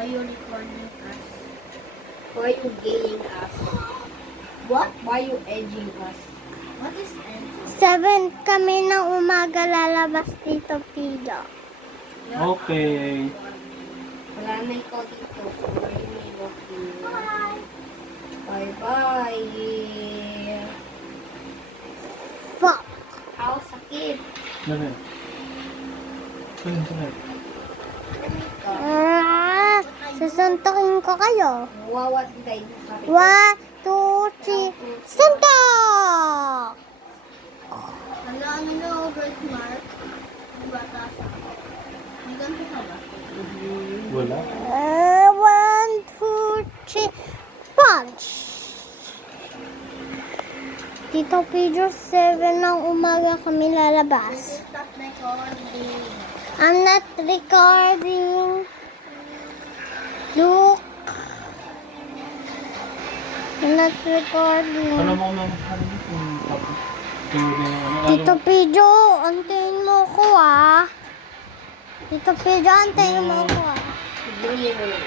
Why you recording us? Why you gaying us? What? Why you edging us? What is edging? 7 kami ng umaga lalabas dito, Pilo. Okay. Wala na ikaw dito. Why you may walking? Bye-bye. Fuck! Aw, sakit. Bakit? Sakit. Susuntukin ko kayo. Wawat tayo sa 1, 2, 3, suntok! Ano na birthmark? Bata sa. May ganito ka ba? Wala. 1, 2, 3, punch! Dito, Pedro, 7 ng umaga kami lalabas. Stop recording. I'm not recording. Look. I'm not recording. Alam mo naman kung tapos. Tito Pedro, antayin mo ko ah. Tito Pedro, antayin mo ko ah. Bili mo lang.